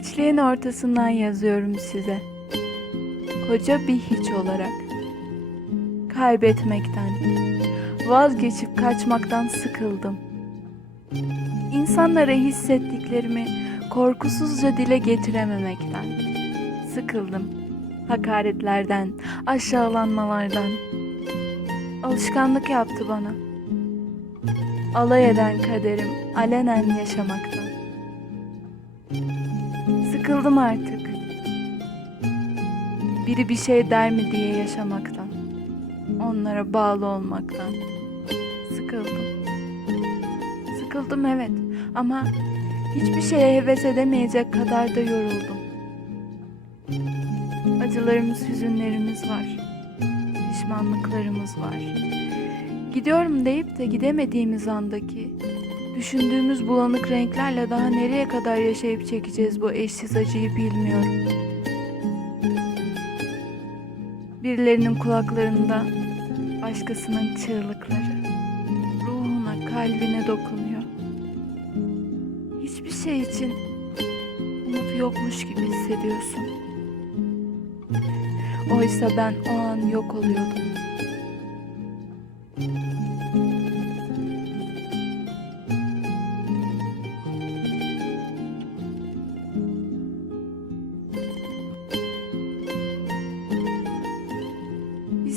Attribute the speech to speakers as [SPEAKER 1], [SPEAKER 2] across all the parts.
[SPEAKER 1] Hiçliğin ortasından yazıyorum size. Koca bir hiç olarak. Kaybetmekten, vazgeçip kaçmaktan sıkıldım. İnsanlara hissettiklerimi korkusuzca dile getirememekten sıkıldım. Hakaretlerden, aşağılanmalardan. Alışkanlık yaptı bana. Alay eden kaderim alenen yaşamaktan. Sıkıldım artık. Biri bir şey der mi diye yaşamaktan. Onlara bağlı olmaktan. Sıkıldım. Sıkıldım evet ama hiçbir şeye heves edemeyecek kadar da yoruldum. Acılarımız, hüzünlerimiz var. Pişmanlıklarımız var. Gidiyorum deyip de gidemediğimiz andaki Düşündüğümüz bulanık renklerle daha nereye kadar yaşayıp çekeceğiz bu eşsiz acıyı bilmiyorum. Birilerinin kulaklarında başkasının çığlıkları ruhuna, kalbine dokunuyor. Hiçbir şey için umut yokmuş gibi hissediyorsun. Oysa ben o an yok oluyordum.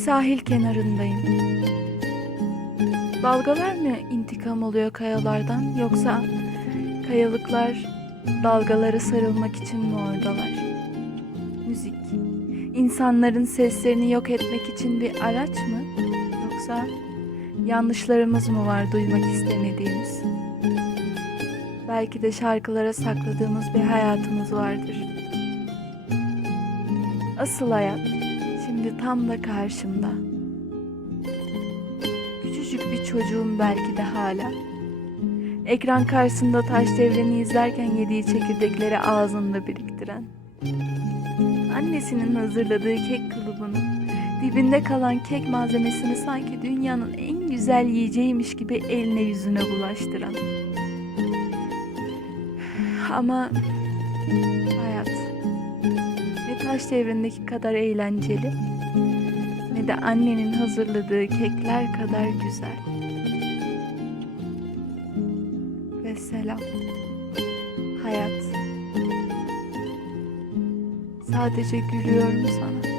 [SPEAKER 1] Sahil kenarındayım. Dalgalar mı intikam oluyor kayalardan yoksa kayalıklar dalgalara sarılmak için mi oradalar? Müzik, insanların seslerini yok etmek için bir araç mı? Yoksa yanlışlarımız mı var duymak istemediğimiz? Belki de şarkılara sakladığımız bir hayatımız vardır. Asıl hayat şimdi tam da karşımda. Küçücük bir çocuğum belki de hala. Ekran karşısında taş devreni izlerken yediği çekirdekleri ağzında biriktiren. Annesinin hazırladığı kek kalıbının dibinde kalan kek malzemesini sanki dünyanın en güzel yiyeceğiymiş gibi eline yüzüne bulaştıran. Ama taş devrindeki kadar eğlenceli ne de annenin hazırladığı kekler kadar güzel. Ve selam. Hayat. Sadece gülüyorum sana.